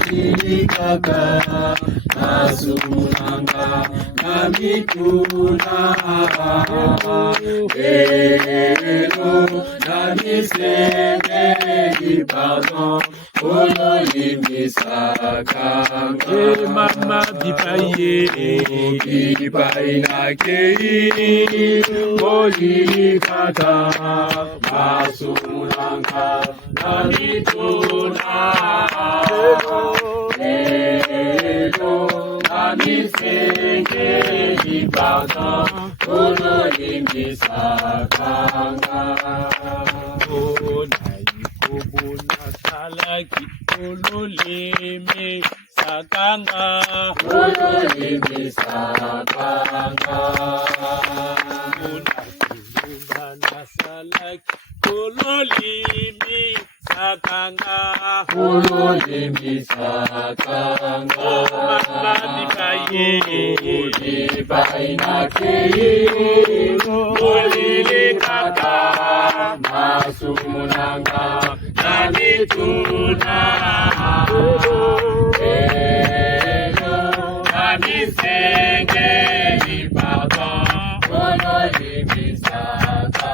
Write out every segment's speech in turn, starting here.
Mojilikaka Nasumanga Namituna Elo Namisenge Ipazon Olo Limisakanga Mama Bipaye Bipaina Kei Mojilikaka Nasumanga Namituna Elo Namisenge Ipazon Olo Limisakanga Kubuna salaki ululimi sakanga ululimi sakanga Kubuna salaki ululimi sakanga ululimi sakanga Mama dipaye dipaina kei ulili kaka Masumunanga Namituna Elo Namisenge Ipaka Olo Limisakanga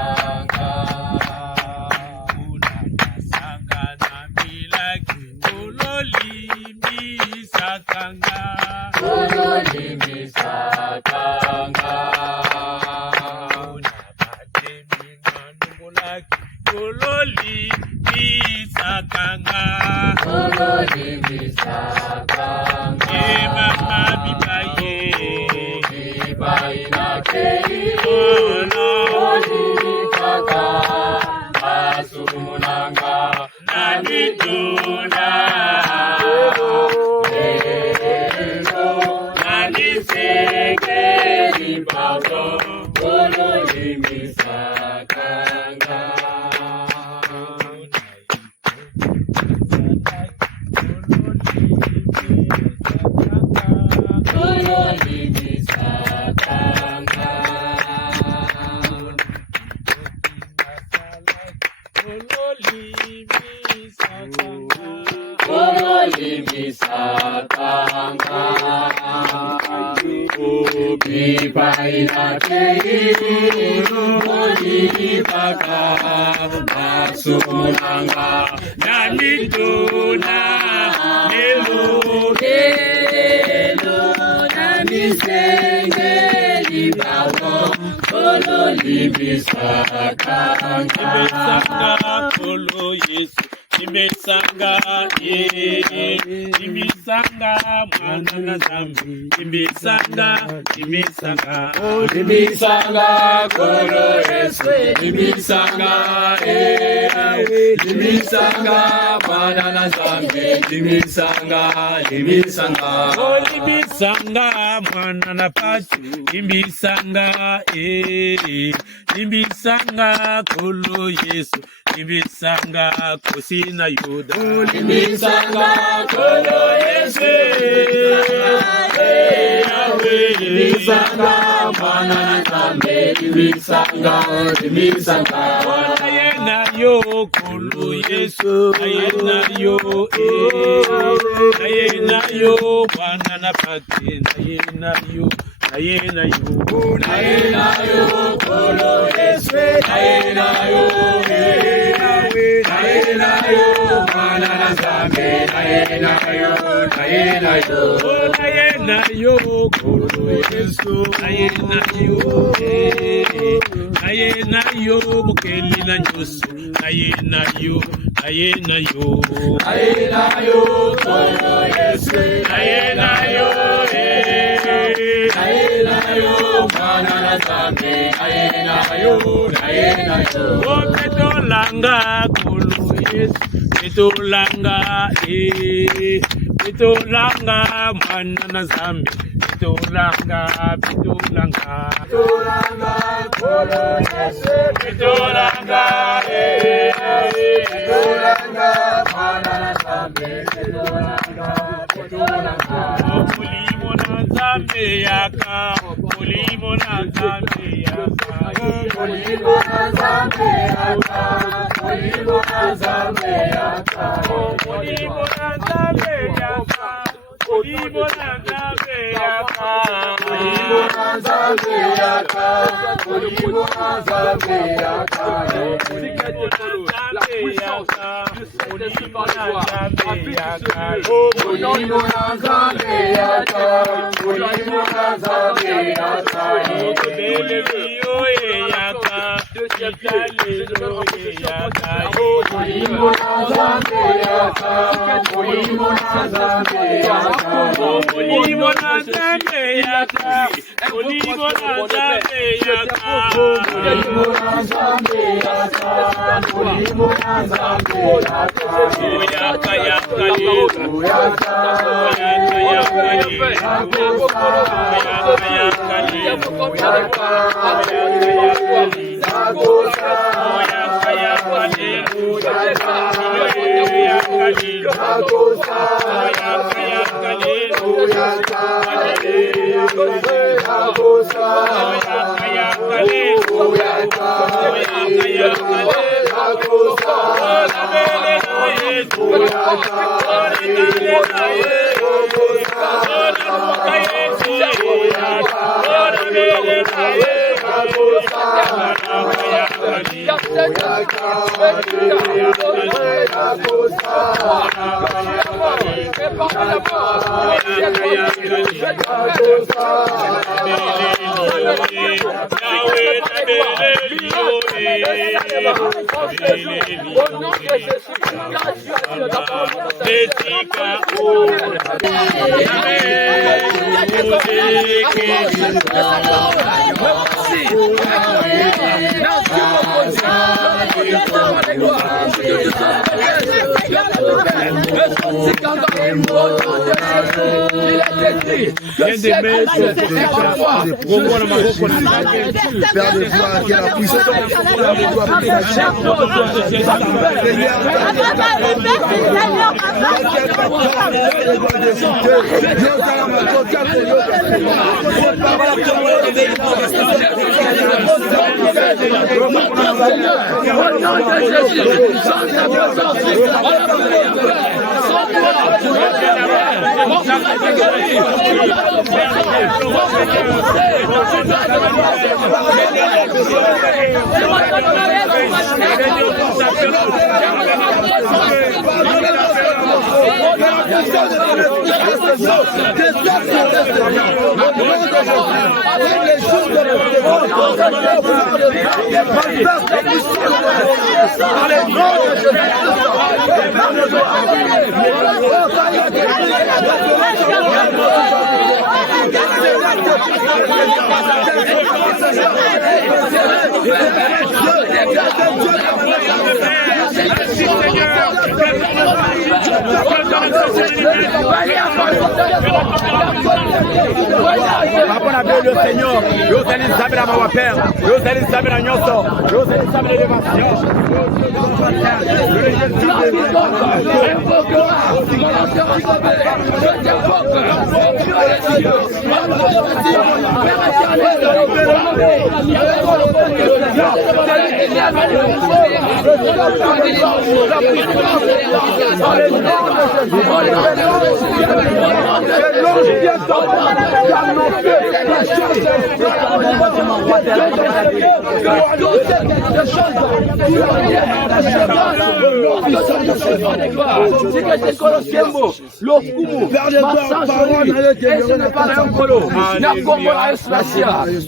Unakasanga Namilaki Olo Limisakanga Olo Limisakanga Unapate Minanungulaki Olo Limisakanga Olo Limisakanga Mama Bipaye Bipaina Kei Olo Limisakanga Masumunanga Namituna Elo Namisenge Ipazon Olo Limisakanga Olo Limisakanga Olo Limisakanga Bipaina Kei Mojilikaka Masumunanga Namituna Elo Namisenge Ipazon Olo Limisakanga Kolo Yesu Nimisanga Nimisanga mwana na zambi Nimisanga Nimisanga Kolo Yesu Nimisanga Nimisanga mwana na zambi Nimisanga Nimisanga mwana na pachu Nimisanga Nimisanga Kolo Yesu Nimisanga kusina Yuda Nimisanga Kolo Yesu Nimisanga mwana na zambi Nimisanga Ayena yo Kolo Yesu Ayena yo mwana na pati Ayena yo Kolo Yesu Ayena yo mwana na zambi Ayena yo Kolo Yesu Ayena yo mukeli na nyusu Ayena yo Kolo Yesu Ayena yo mwana na zambi Ayena yo Petolanga Kolo Yesu Petolanga mwana na zambi Petolanga Kolo Yesu Petolanga mwana na zambi Petolanga Mulimo na zambi yaka Mulimo na zambi yaka Nzambe yaka, Molimo na Nzambe yaka, Molimo na Nzambe yaka, Molimo na Nzambe yaka, Molimo na Nzambe yaka, la puissance du Saint-Esprit par toi, appuie Molimo na Nzambe yaka, Molimo na Nzambe yaka, Molimo na Nzambe yaka, Molimo na Nzambe yaka, Molimo na Nzambe yaka, Molimo na Nzambe yaka, Molimo na Nzambe yaka, Molimo na Nzambe yaka, yaka yaka Père de gloire, qui a la puissance, le Seigneur, yo zali nzambe na mawa père, yo zali nzambe na nyonso, yo zali nzambe na élévation.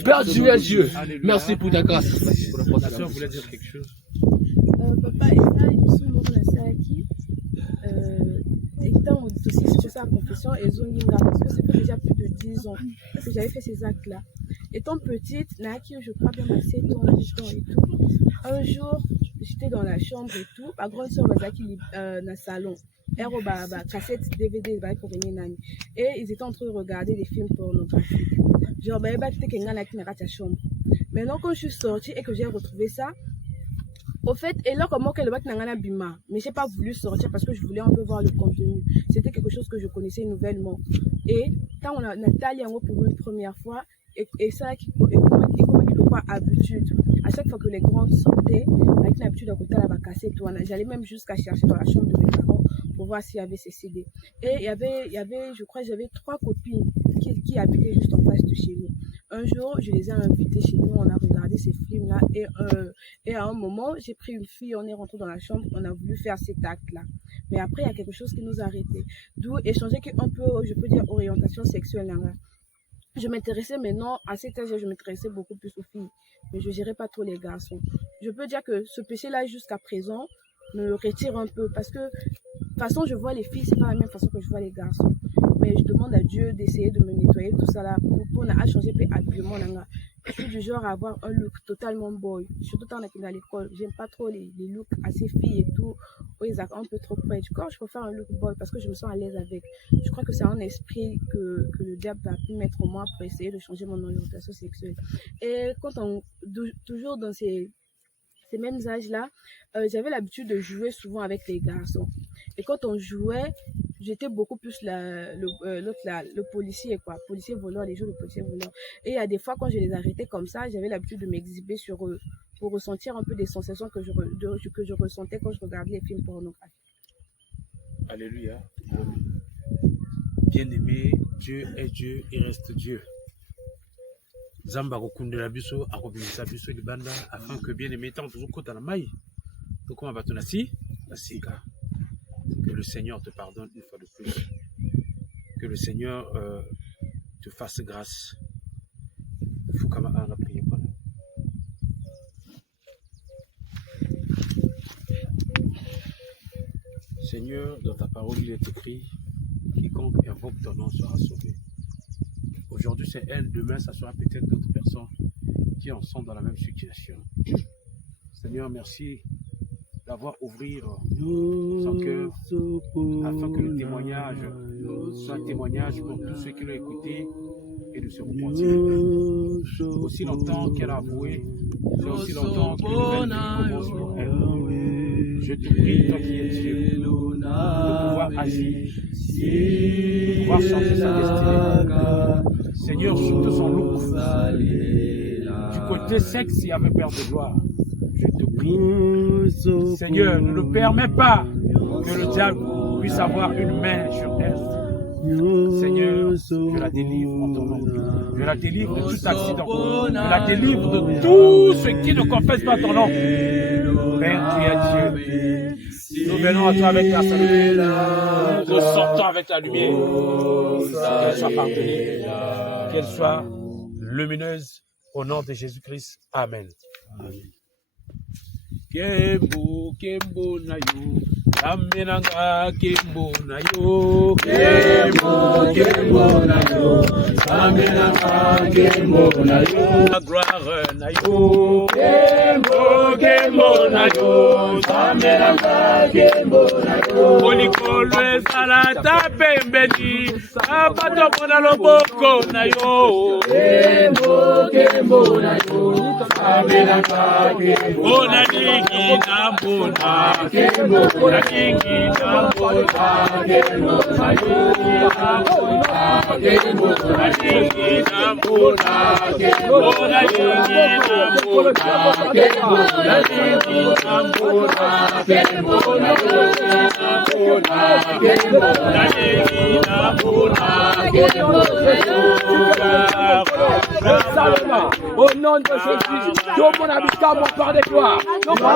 Père, tu es Dieu. Merci pour ta grâce. Vous voulez dire quelque chose? Papa, ils sont morts la Saki. Étant aussi sur sa confession, et Zonginga, parce que ça fait déjà plus de 10 ans que j'avais fait ces actes-là. Étant petite, Naki, je crois bien à 7 ans, 8 ans et tout. Un jour, j'étais dans la chambre et tout. Ma grande soeur Bazaki dans le salon. Cassette DVD et ils étaient en train de regarder des films pornographiques. Genre, ta chambre. Maintenant, quand je suis sortie et que j'ai retrouvé ça, au fait, et là, comment que le bac n'a bima, mais j'ai pas voulu sortir parce que je voulais un peu voir le contenu. C'était quelque chose que je connaissais nouvellement. Et quand on a Nathalie pour une première fois, et ça, et comment il peut pas habitude. à chaque fois que les grandes sortaient, avec l'habitude à côté là, casser tout. J'allais même jusqu'à chercher dans la chambre de mes parents pour voir s'il y avait ces CD. Et il y avait, je crois, j'avais 3 copines qui habitaient juste en face de chez nous. Un jour, je les ai invitées chez nous, on a regardé ces films-là et à un moment, j'ai pris une fille, on est rentré dans la chambre, on a voulu faire cet acte-là. Mais après, il y a quelque chose qui nous a arrêtés. D'où échanger un peu, je peux dire, orientation sexuelle. Là. Je m'intéressais maintenant, à cet âge, je m'intéressais beaucoup plus aux filles. Mais je ne gérais pas trop les garçons. Je peux dire que ce péché-là, jusqu'à présent, me retire un peu. Parce que, de toute façon, je vois les filles, c'est pas la même façon que je vois les garçons. Mais je demande à Dieu d'essayer de me nettoyer tout ça là pour changer peu habillement. Je suis du genre à avoir un look totalement boy. Surtout quand on est à l'école. J'aime pas trop les looks assez filles et tout. Où ils sont un peu trop près du corps. Je préfère un look boy parce que je me sens à l'aise avec. Je crois que c'est un esprit que le diable a pu mettre en moi pour essayer de changer mon orientation sexuelle. Et quand toujours dans ces mêmes âges-là, j'avais l'habitude de jouer souvent avec les garçons. Et quand on jouait, j'étais beaucoup plus le policier, quoi. Policier voleur, les jeux de policier voleur. Et il y a des fois, quand je les arrêtais comme ça, j'avais l'habitude de m'exhiber sur eux pour ressentir un peu des sensations que je ressentais quand je regardais les films pornographiques. Alléluia. Bien-aimé, Dieu est Dieu, il reste Dieu. Zamba kokundela biso akobimisa biso libanda afin que bien-aimé tant toujours kota na mai. Donc on va te nasi, nasika. Que le Seigneur te pardonne une fois de plus. Que le Seigneur te fasse grâce. Il faut quand même la prier. Seigneur, dans ta parole, il est écrit, quiconque invoque ton nom sera sauvé. Aujourd'hui, c'est elle, demain, ça sera peut-être d'autres personnes qui en sont dans la même situation. Seigneur, merci d'avoir ouvert son cœur afin que le témoignage soit un témoignage pour tous ceux qui l'ont écouté et de se repentir. Aussi longtemps qu'elle a avoué, c'est aussi longtemps que le nouvel commence pour elle. Je te prie, toi qui es Dieu, de pouvoir agir, de pouvoir changer sa destinée. Seigneur, surtout son look, du côté sexe, il y avait peur de gloire. Je te prie, Seigneur, ne nous permets pas que le diable puisse avoir une main sur elle. Seigneur, je la délivre en ton nom. Je la délivre de tout accident. Je la délivre de tout ce qui ne confesse pas ton nom. Père, tu es Dieu. Nous venons à toi avec la salut. Nous sortons avec la lumière. Qu'elle soit pardonnée. Qu'elle soit lumineuse. Au nom de Jésus-Christ. Amen. Kembo, Kembo na yo, Amenanga Kembo na yo, Kembo, Kembo na yo, Amenanga Kembo na yo, gloire na yo, Kembo, Kembo na yo, Amenanga Kembo na yo, Olikolo ezalata pembeni, apato pona loboko na yo, Kembo, Kembo na yo, Amenanga Kembo na yo. Kinambona, Kembo, Kinambona, Kembo, au nom de Jésus, tout le monde habite à mon part de gloire. Kembo,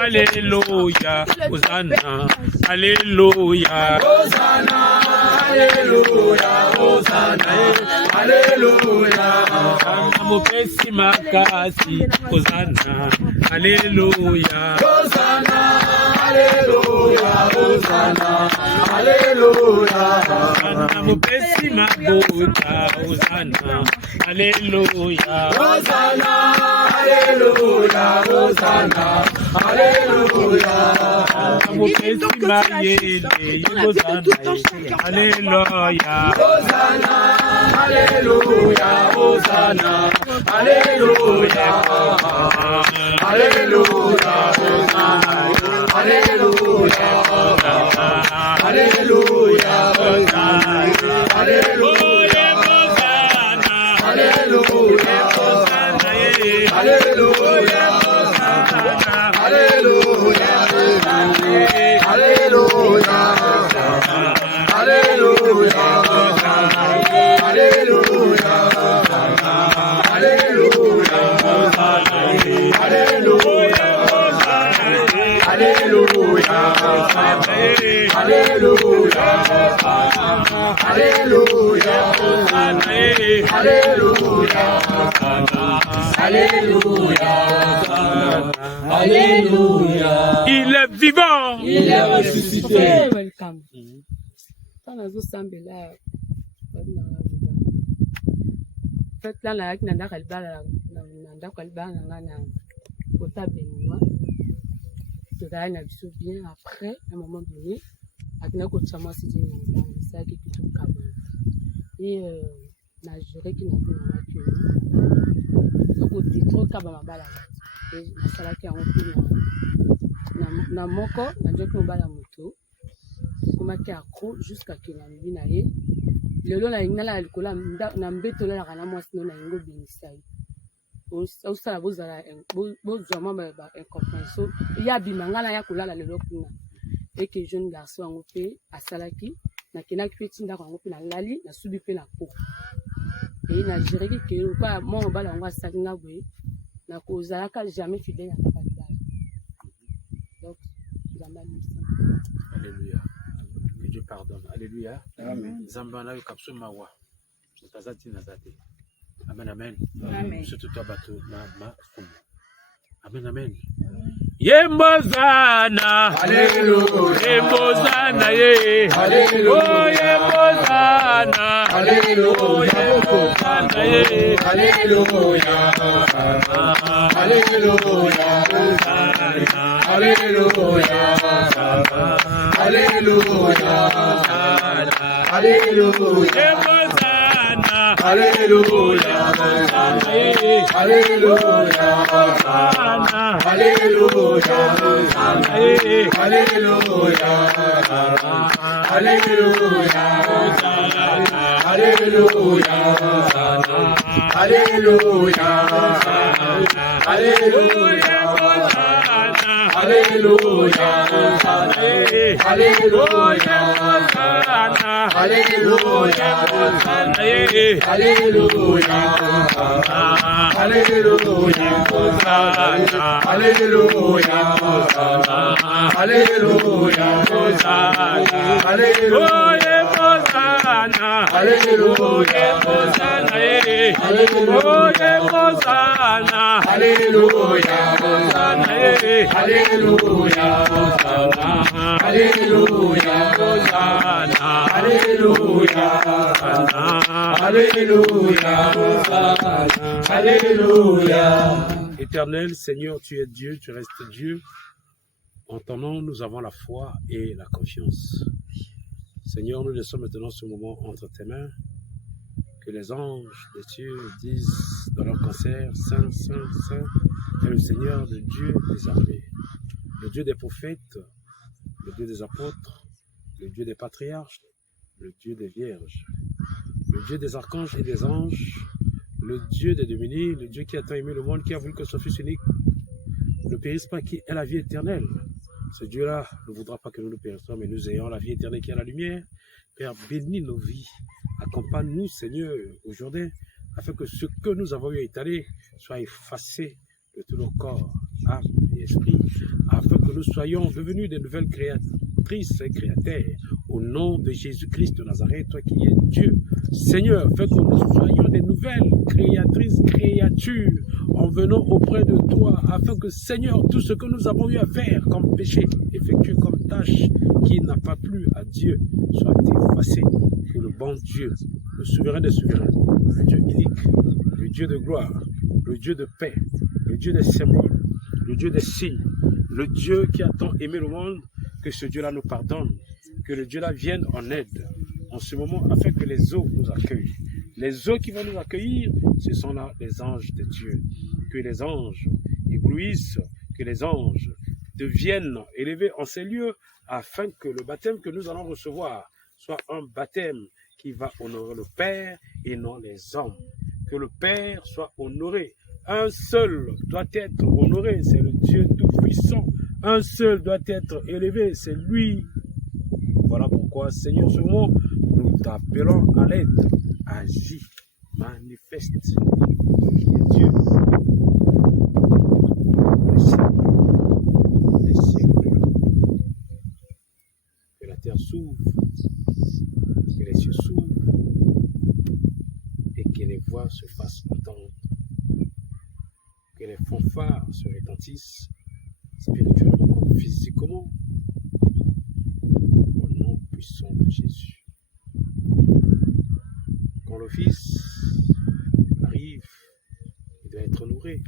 Alléluia, Hosanna, Alléluia, Hosanna, Alléluia, Hosanna, Alléluia, Mopesi makasi, Hosanna, Alléluia, Hosanna, Alléluia, Hosanna, Alléluia, Mopesi mabuta, Hosanna, Alléluia, Hosanna, Alléluia, Hosanna, Alléluia, Mopesi mayele, Hosanna, Alléluia, Hosanna, Alléluia, Hosanna, Alléluia, Alléluia, Hosanna, Alléluia, Alléluia, Hosanna, Alléluia, Alléluia, Hosanna, Alléluia, Alléluia, Alléluia, Alléluia, Alléluia, Alléluia, Alléluia. Il est vivant. Il est ressuscité. Welcome. Fait là na yaki nanda kalibala nanda kalibala ngana kota benima tozala na biso bien après un moment donné akina kochama si je nanda ça qui tout kama et na juré qui na na que donc détruire kaba mabala et na sala ki en na moko na joki mobala moto kuma ki accro jusqu'à que na mbina ye lelo na ingala likola na mbeto la kana mwasi no na ngo binisai o sala bozala bozwa mama ba incompréhension ya bimangala ya kulala lelo kuna et que jeune garçon ngo pe asalaki na kenaki petit ndako ngo pe na lali na subi pe na po et na jireki que quoi mon bala ngo asaki nga boye na kozala ka jamais fidèle na papa bala donc alléluia. Dieu pardonne. Alléluia. Amen. Zambana yo kapso mawa. Tazati nazate. Amen amen. Amen. Surtout toi bateau na ma fumu. Amen amen. Yembozana. Alléluia. Yembozana ye. Alléluia. Oh yembozana. Alléluia. Yembozana ye. Alléluia. Alléluia. Alléluia. Alléluia, Alléluia, Alléluia, Alléluia, Alléluia, Alléluia, Alléluia, Alléluia, Alléluia, Alléluia, Alléluia, Alléluia, Alléluia, Alléluia, Alléluia, Alléluia, Alléluia, Alléluia, Alléluia, Alléluia, Éternel Seigneur, tu es Dieu, tu restes Dieu. En ton nom, nous avons la foi et la confiance. Seigneur, nous laissons maintenant ce moment entre tes mains. Que les anges de Dieu disent dans leur concert, Saint, Saint, Saint, est le Seigneur, le Dieu des armées, le Dieu des prophètes, le Dieu des apôtres, le Dieu des patriarches, le Dieu des vierges, le Dieu des archanges et des anges, le Dieu des dominés, le Dieu qui a tant aimé le monde, qui a voulu que son Fils unique ne périsse pas, qui est la vie éternelle. Ce Dieu-là ne voudra pas que nous périssions, mais nous ayons la vie éternelle qui est la lumière. Père, bénis nos vies. Accompagne-nous, Seigneur, aujourd'hui, afin que ce que nous avons eu à étaler soit effacé de tous nos corps, âme et esprit, afin que nous soyons devenus des nouvelles créatrices et créateurs. Au nom de Jésus-Christ de Nazareth, toi qui es Dieu, Seigneur, fais que nous soyons des nouvelles créatrices, créatures, en venant auprès de toi, afin que, Seigneur, tout ce que nous avons eu à faire comme péché, effectué comme tâche, qui n'a pas plu à Dieu, soit effacé. Que le bon Dieu, le souverain des souverains, le Dieu unique, le Dieu de gloire, le Dieu de paix, le Dieu des symboles, le Dieu des signes, le Dieu qui a tant aimé le monde, que ce Dieu-là nous pardonne, que le Dieu-là vienne en aide en ce moment, afin que les eaux nous accueillent. Les eaux qui vont nous accueillir, ce sont là les anges de Dieu. Que les anges éblouissent, que les anges deviennent élevés en ces lieux, afin que le baptême que nous allons recevoir soit un baptême qui va honorer le Père et non les hommes. Que le Père soit honoré. Un seul doit être honoré, c'est le Dieu Tout-Puissant. Un seul doit être élevé, c'est lui. Voilà pourquoi, Seigneur, ce moment, nous t'appelons à l'aide. Agis, manifeste, qui est Dieu. Les siècles. Que la terre s'ouvre, que les cieux s'ouvrent, et que les voix se fassent entendre. Que les fanfares se retentissent, spirituellement comme physiquement, au nom puissant de Jésus. Quand le Fils arrive, il doit être honoré.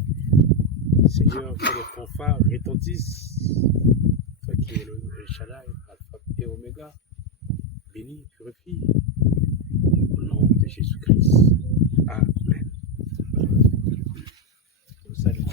Seigneur, que les fanfares retentissent, toi qui es le Shaddai, Alpha et Oméga, bénis, purifie, au nom de Jésus-Christ. Amen. Nous saluons.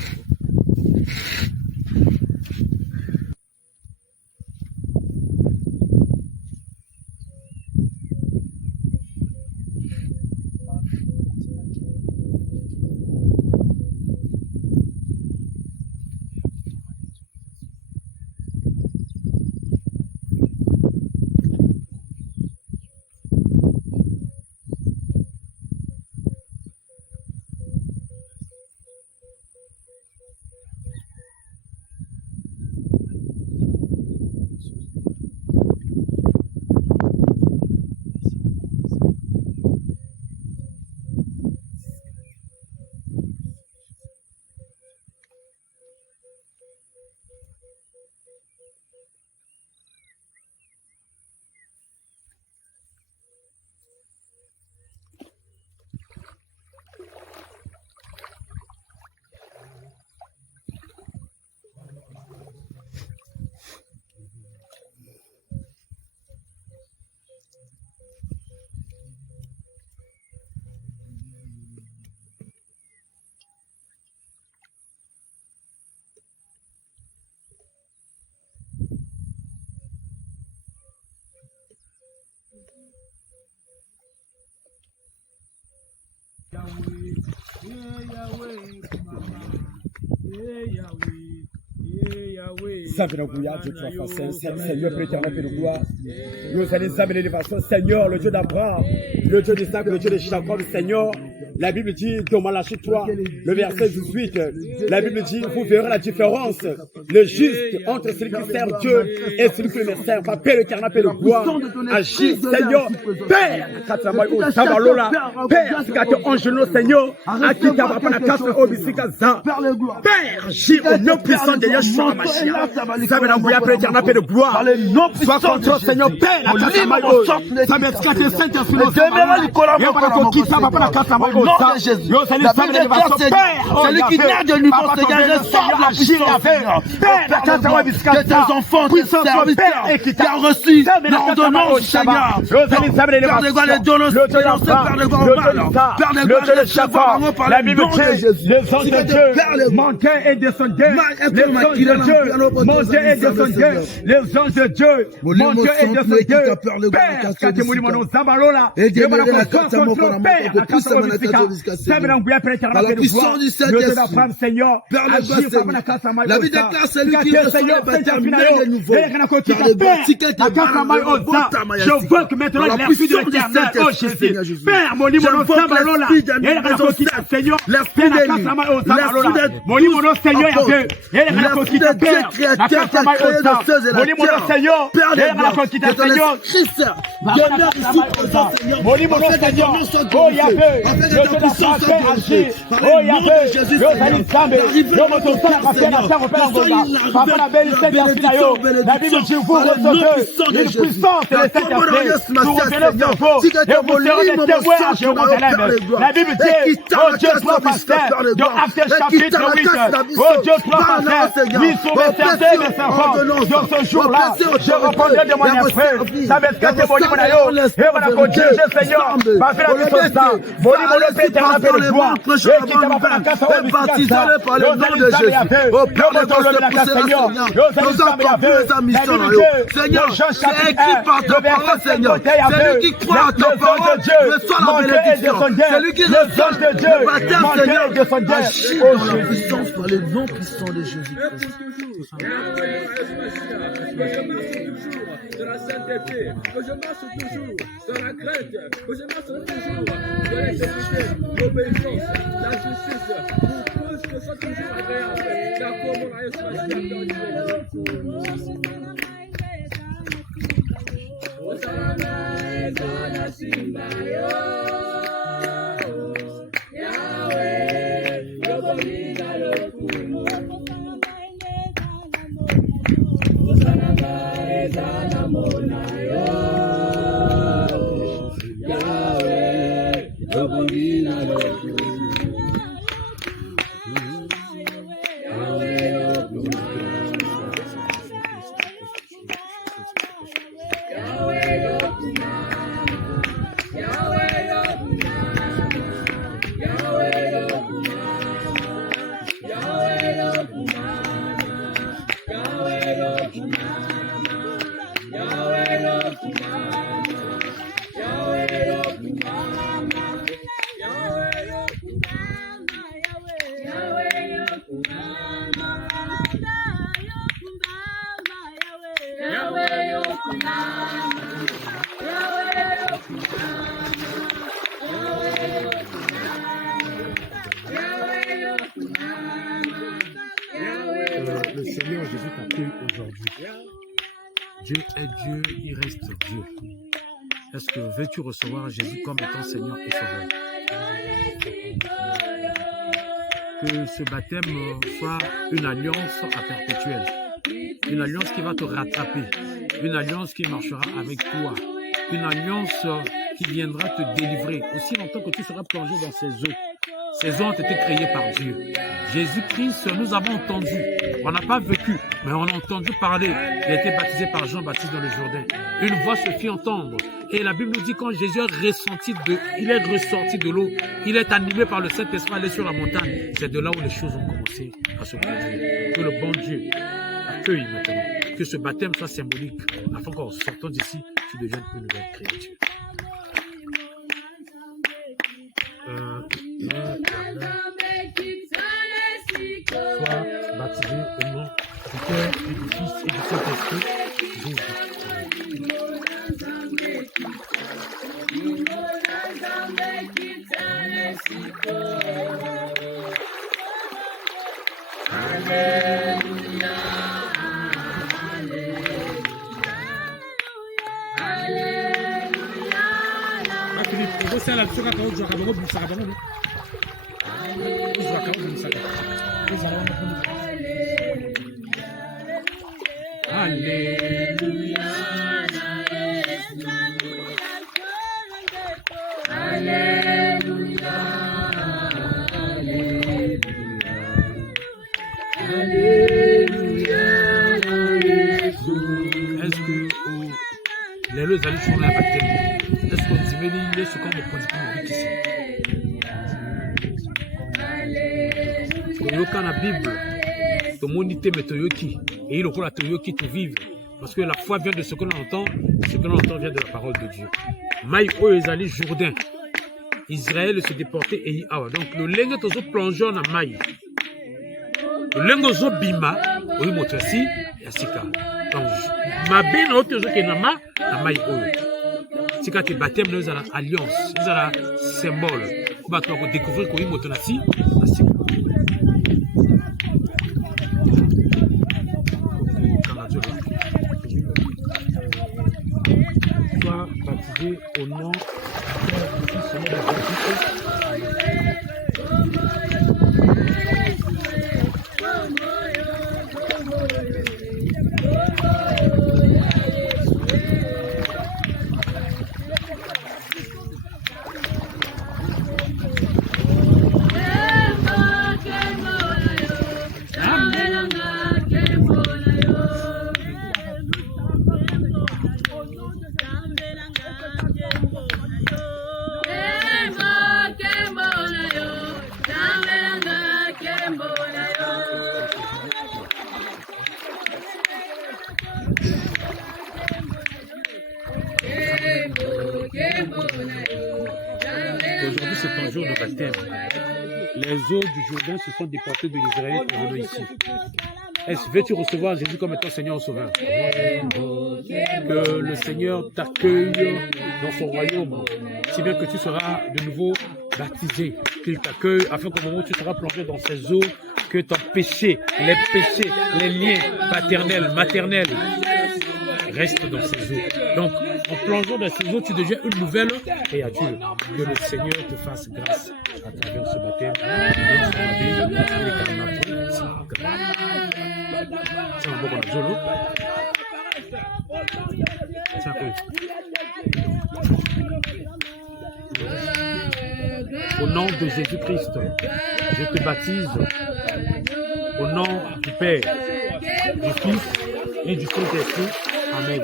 Yahweh, Yahweh, Mama, Yahweh, Yahweh. Dieu trois fois saint, Seigneur, Père éternel, Père de gloire. Nous allons examiner l'élévation, Seigneur, le Dieu d'Abraham, le Dieu d'Isaac, le Dieu de Jacob, Seigneur. La Bible dit, dans Malachie 3, le verset 18, la Bible dit, vous verrez la différence, le juste, entre celui qui sert Dieu et celui qui ne sert pas. Père éternel, Père de gloire, agis, Seigneur, Père, Père, si tu es en genoux, Seigneur, à qui tu as pas la casse au Bissikaza. Père, agis au nom puissant de Yeshua Mashiach. Ça va nous Père éternel, Père de gloire. Sois contre Seigneur, Père, la casse à Maïo. Ça va être cassé, Saint-Esprit, il y a pas de qui ça va pas la casse à Maïo. De Jésus. La Bible déclare, celui qui naît de nouveau, Seigneur, ressemble à puissance. Que tes enfants, tes serviteurs, qui a reçu l'ordonnance, Seigneur. Père de gloire, les donnants, Père de gloire, au mal. Père de gloire, les chefs, par la le Bible nom de dit, Jésus. les anges de Dieu montaient et descendaient. Les anges de Dieu montaient et descendaient. Les anges de Dieu montaient et descendaient. Père, quand tu m'as dit mon Zabalola, et tu m'as dit la carte à mon père, la carte à mon par la puissance du Saint-Esprit, Seigneur, Père de gloire, la vie déclare celui qui est Seigneur, terminé de nouveau. Père de gloire, si quelqu'un est je veux que maintenant l'esprit de l'éternel, oh Jésus, Père, mon livre, mon Seigneur, l'esprit de mon livre, mon Seigneur, l'esprit de Dieu créateur qui a créé le ciel et la terre. Père de gloire, que ton Christ demeure ici présent, Seigneur, afin que ton nom soit glorifié, afin que ta puissance soit glorifiée. Par le nom de Jésus, Seigneur, arrivez dans notre temps, Seigneur, que soyez la Bible dit, vous recevez une puissance et le Saint-Esprit, vous revenez sur vous, et vous serez des témoins à Jérusalem. La Bible dit, oh Dieu, trois pasteurs, dans Actes chapitre 8, oh Dieu, trois pasteurs, mis sur les certains des serpents, dans ce jour-là, je répondais de mon esprit, ça va être mon livre, et on a continué, Seigneur, va faire la chose ça, mon livre, le Père éternel, le roi, et qui t'a pas la casse au baptisez-le par le nom de Jésus. Au Père de gloire, se poussera, Seigneur. Nous accomplissons sa mission, Seigneur, c'est écrit par ta parole, Seigneur. Celui qui croit à ta parole reçoit la bénédiction. Celui qui reçoit le baptême, Seigneur, agit dans la puissance par le nom puissant de Jésus-Christ. De la sainteté, que je marche toujours dans la crainte, que je marche toujours dans l'intégrité, l'obéissance, la justice, pour que ce soit toujours agréable. D'accord, mon Le Seigneur Jésus t'accueille aujourd'hui. Dieu est Dieu, il reste Dieu. Est-ce que veux-tu recevoir Jésus comme étant Seigneur et Sauveur? Que ce baptême soit une alliance à perpétuelle, une alliance qui va te rattraper, une alliance qui marchera avec toi, une alliance qui viendra te délivrer aussi longtemps que tu seras plongé dans ces eaux. Ces eaux ont été créées par Dieu. Jésus-Christ, nous avons entendu, on n'a pas vécu, mais on a entendu parler. Il a été baptisé par Jean-Baptiste dans le Jourdain. Une voix se fit entendre. Et la Bible nous dit quand Jésus il est ressorti de l'eau, il est animé par le Saint-Esprit, allé sur la montagne. C'est de là où les choses ont commencé à se produire. Que le bon Dieu accueille maintenant. Que ce baptême soit symbolique, afin qu'en sortant d'ici, tu deviennes une nouvelle créature. Sois baptisé au nom du Père et du Fils et du Saint-Esprit. Jésus. Alléluia. Est-ce que les deux allaient sur la baptême? Est-ce qu'on dit mais il est ce qu'on ne produit plus ici? Quand la Bible, tout le monde dit Toyoki et il a Toyoki to vivre. Parce que la foi vient de ce que l'on entend, ce que l'on entend vient de la parole de Dieu. Maï Oezali Jourdain. Israël se déportait et awa. Donc le lengue tozo plongeon na maï. Le lengue zo bima, oyi motosi yasika. Donc ma ben oto zo kenama na maï oyo. Sika te baptême nous la alliance, nous la symbole. Ko ba to ko découvrir ko yi motonasi yasika. Sois baptisé au nom du Fils et de Jésus-Christ. Aujourd'hui, c'est un jour de baptême. Les eaux du Jourdain se sont déportées de l'Israël pour venir ici. Est-ce veux-tu recevoir Jésus comme étant Seigneur et Sauveur? Que le Seigneur t'accueille dans son royaume, si bien que tu seras de nouveau baptisé, qu'il t'accueille afin qu'au moment où tu seras plongé dans ces eaux, que ton péché, les liens paternels, maternels restent dans ces eaux. Donc, en plongeant dans ces eaux, tu deviens une nouvelle créature. Que le Seigneur te fasse grâce à travers ce baptême. Au nom de Jésus-Christ, je te baptise au nom du Père, du Fils et du Saint-Esprit. Amen.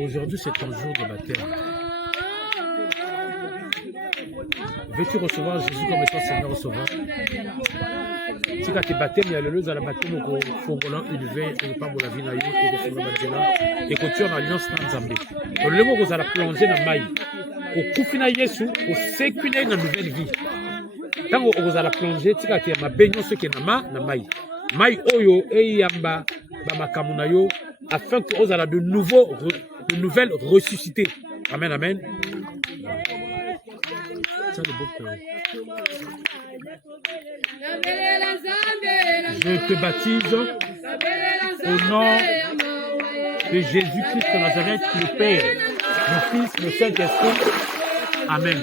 Aujourd'hui, c'est ton jour de baptême. Veux-tu recevoir Jésus comme étant Seigneur et Sauveur? Si tu as baptême, il y a le lieu à la baptême au Fongolan, Univers, et pas pour la vie, et le Fongolan, et que tu es en alliance dans Zambé. Le lieu où vous allez plonger dans la maille, au Koufina Yesu, au séculer dans la nouvelle vie. Tant que vous allez plonger, tu as ma baignon, ce qui est dans la maille. Maille Oyo, et Yamba, Bamakamunayo, afin que vous allez de nouvelles ressusciter. Amen, amen. Je te baptise au nom de Jésus-Christ de Nazareth, le Père, le Fils, le Saint-Esprit. Amen.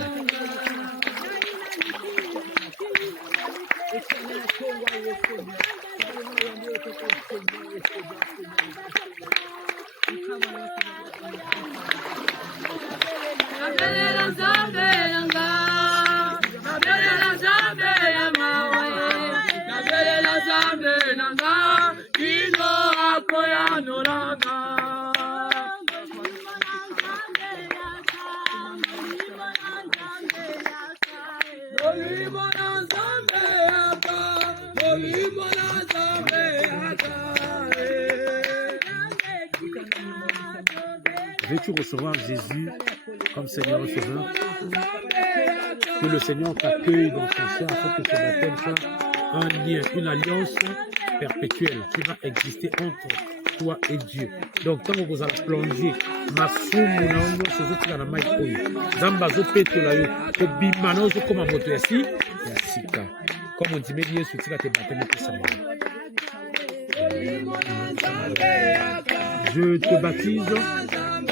veux-tu recevoir Jésus comme Seigneur et Sauveur? Que le Seigneur t'accueille dans son sein afin que ce baptême soit un lien, une alliance perpétuelle qui va exister entre toi et Dieu. Donc, tant que vous allez plonger, comme on dit, mais Dieu soutient tes baptêmes pour ça. Je te baptise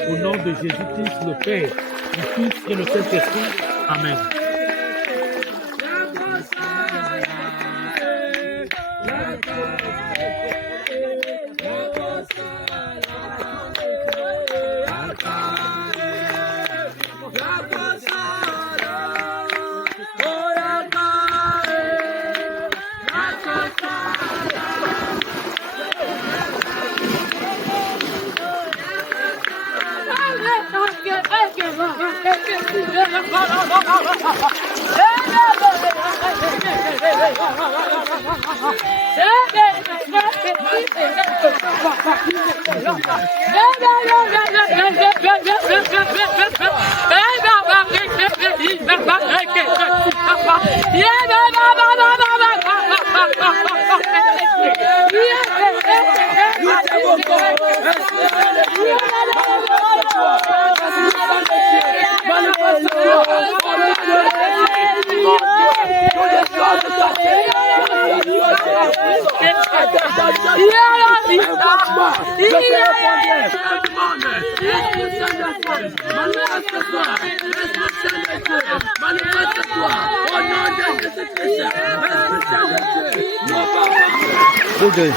au nom de Jésus-Christ, le Père, le Fils et le Saint-Esprit. Amen. Okay.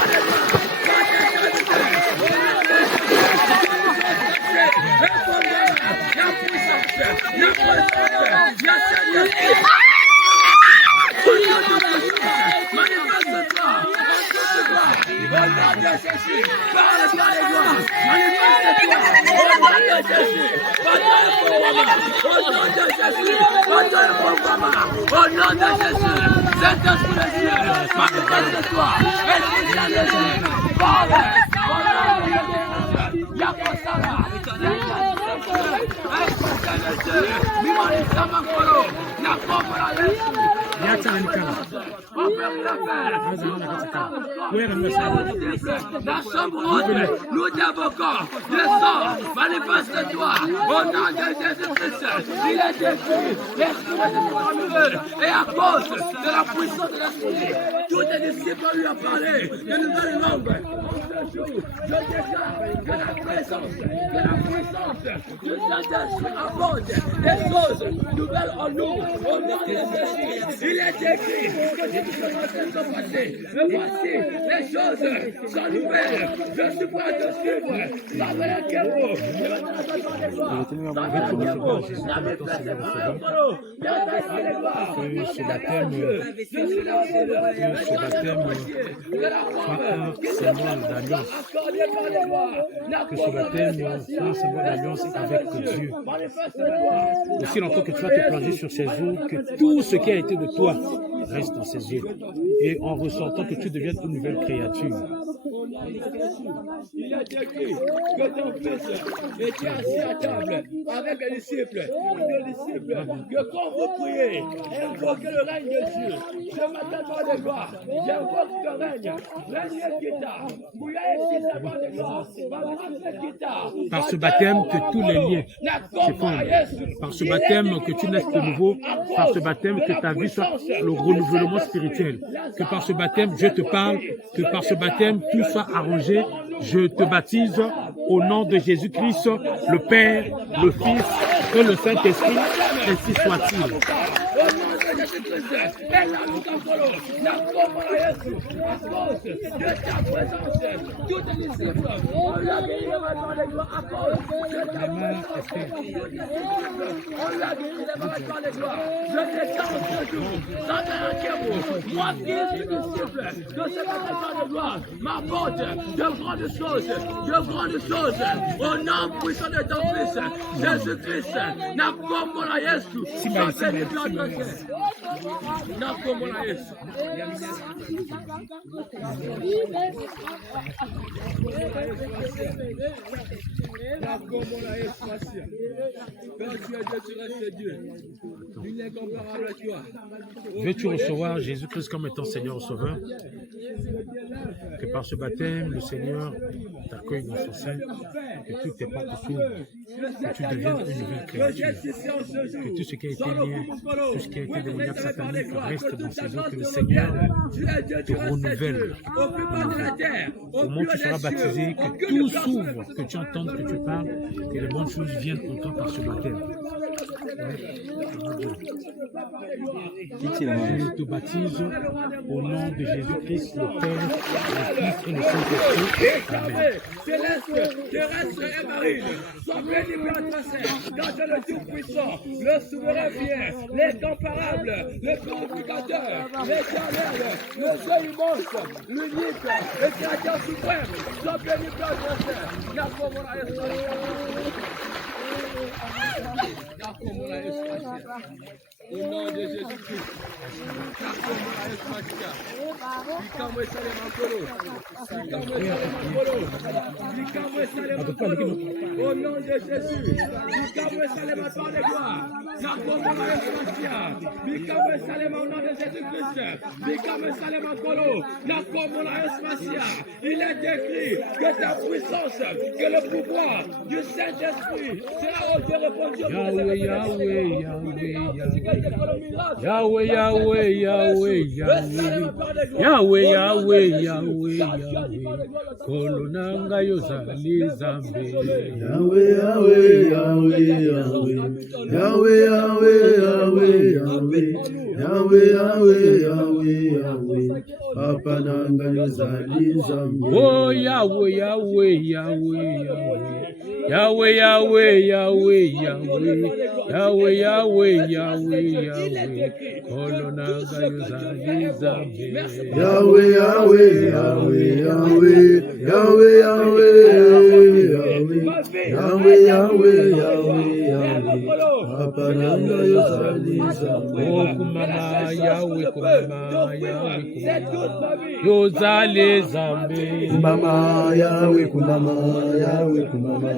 La chambre haute, nous t'invoquons, descends, manifeste-toi, au nom de Jésus-Christ, il est détruit, l'esprit de et à cause de la puissance de l'esprit, tous les disciples lui ont parlé de nouvelles langues. Je déclare que la présence, que la puissance du Saint-Esprit apporte des choses nouvelles en nous, au nom de Jésus. Il est écrit que si tu commences à se passer, mais voici, les choses sont nouvelles. Je suis prêt à te suivre. Par le Kéro, je vais te faire des gloires. Par le Kéro, la maîtresse est par le Kéro. Ce baptême soit un symbole d'alliance. Que ce baptême soit un symbole d'alliance avec Dieu. Aussi longtemps que tu vas te plonger sur ces eaux, que tout ce qui a été de toi reste dans ces eaux. Et en ressentant que tu deviennes une nouvelle créature. Il a été écrit que ton fils était assis à table avec les disciples. Que quand vous priez, invoquez le règne de Dieu. Je m'attends de gloire. J'invoque le règne. Par ce baptême, que tous les liens se fondent. Par ce baptême, que tu naisses de nouveau. Par ce baptême, que ta vie soit le renouvellement spirituel. Que par ce baptême, je te parle. Que par ce baptême, tout soit arrangé. Je te baptise au nom de Jésus-Christ, le Père, le Fils et le Saint-Esprit, ainsi soit-il. M'apporte de grandes choses, au nom puissant de ton Fils, Jésus-Christ, n'a pas mon Yesu, Nakomona Yesu. Nakomona Yesu Masia. Père, tu es Dieu, tu restes Dieu. Il n'est comparable à toi. Veux-tu recevoir Jésus-Christ comme étant Seigneur Sauveur? Que par ce baptême, le Seigneur t'accueille dans son sein, que toutes tes portes s'ouvrent, que tu deviennes une nouvelle créature, que tout ce qui a été lié, tout ce qui a été démoniaque satanique reste dans ses eaux, que le Seigneur te renouvelle. Au moment où tu seras baptisé, que tout s'ouvre, que tu entendes, que tu parles, que les bonnes choses viennent en toi par ce baptême. Je te baptise au nom de Jésus-Christ, le Père, le Fils et le Saint-Esprit. Amen. Céleste, terrestre et marine, sois béni par ta Saint, car tu es le Tout-Puissant, le souverain fier, l'incomparable, le purificateur, l'éternel, le Dieu immense, l'unique, le créateur suprême, sois béni par ta Saint. Au nom de Jésus-Christ. Au nom de Jésus. Il est écrit que ta puissance, que le pouvoir du Saint-Esprit sera au Dieu répondu. Yahweh, Yahweh, Yahweh, Yahweh, Yahweh, Yahweh, Yahweh, Yahweh, Yahweh, Kolonanga yozali zambe. Yahweh, Yahweh, Yahweh, Yahweh, Yahweh, Yahweh, Yahweh, Yahweh, Yahweh, Yahweh, Yahweh, Yahweh, Papa nanga yozali zambe. Oh Yahweh, Yahweh, Yahweh, Yahweh, Yahweh, Yahweh, Yahweh, Yahweh, Yahweh, Yahweh, Yahweh, Kolonanga yozali zambe. Yahweh, Yahweh, Yahweh, Yahweh, Yahweh, Yahweh, Yahweh, Yahweh, Yahweh, Yahweh, Papa nanga yozali zambe. Oh kumama Yahweh, kumama Yahweh, kumama yozali zambe. Kumama Yahweh, kumama Yahweh, kumama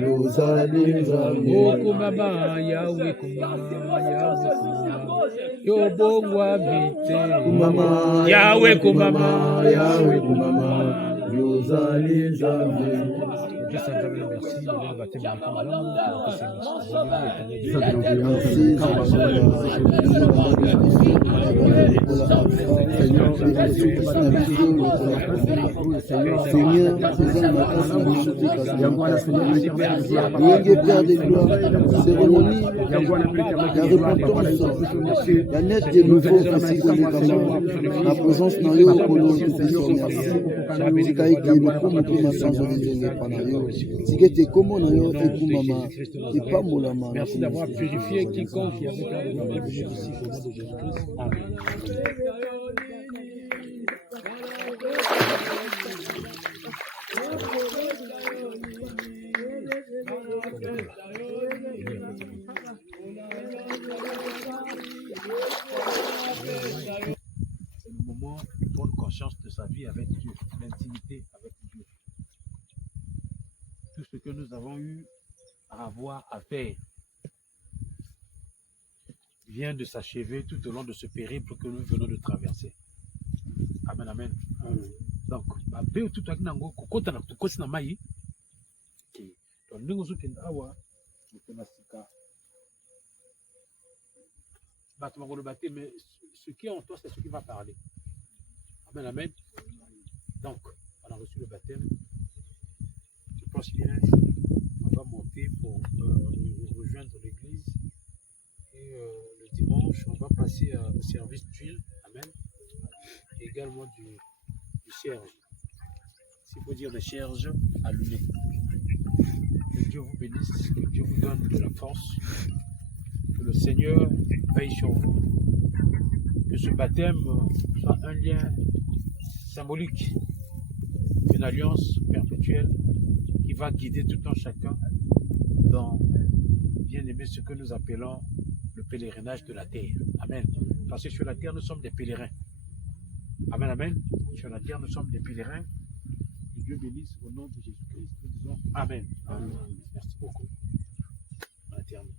yozali zambe. Oh kumama Yahweh, kumama Yahweh, kumama yobongwa mite. Kumama Yahweh, kumama Yahweh, kumama yozali zambe. Dieu Saint-Esprit, merci de le baptême de ton nom, pour que Seigneur, Père des gloires, cérémonie, la repentance, la nette de nouveau, la présence dans le colo, merci d'avoir purifié quiconque qui avait perdu la vie ici au nom de Jésus-Christ. Amen. C'est le moment de prendre conscience de sa vie avec Dieu, l'intimité avec Dieu. Tout ce que nous avons eu à avoir à faire vient de s'achever tout au long de ce périple que nous venons de traverser. Amen, amen. Donc, tout à l'heure, mais ce qui est en toi, c'est ce qui va parler. Amen, amen. Donc, on a reçu le baptême. Je pense bien on va monter pour rejoindre l'église. Et le dimanche, on va passer au service d'huile. Amen. Et également du cierge. S'il faut dire des cierges allumés. Que Dieu vous bénisse, que Dieu vous donne de la force. Que le Seigneur veille sur vous. Que ce baptême soit un lien symbolique, une alliance perpétuelle qui va guider tout un chacun dans, bien aimé, ce que nous appelons le pèlerinage de la terre. Amen. Parce que sur la terre, nous sommes des pèlerins. Amen, amen. Sur la terre, nous sommes des pèlerins. Que Dieu bénisse au nom de Jésus-Christ. Nous disons Amen. Amen. Merci beaucoup. On a terminé.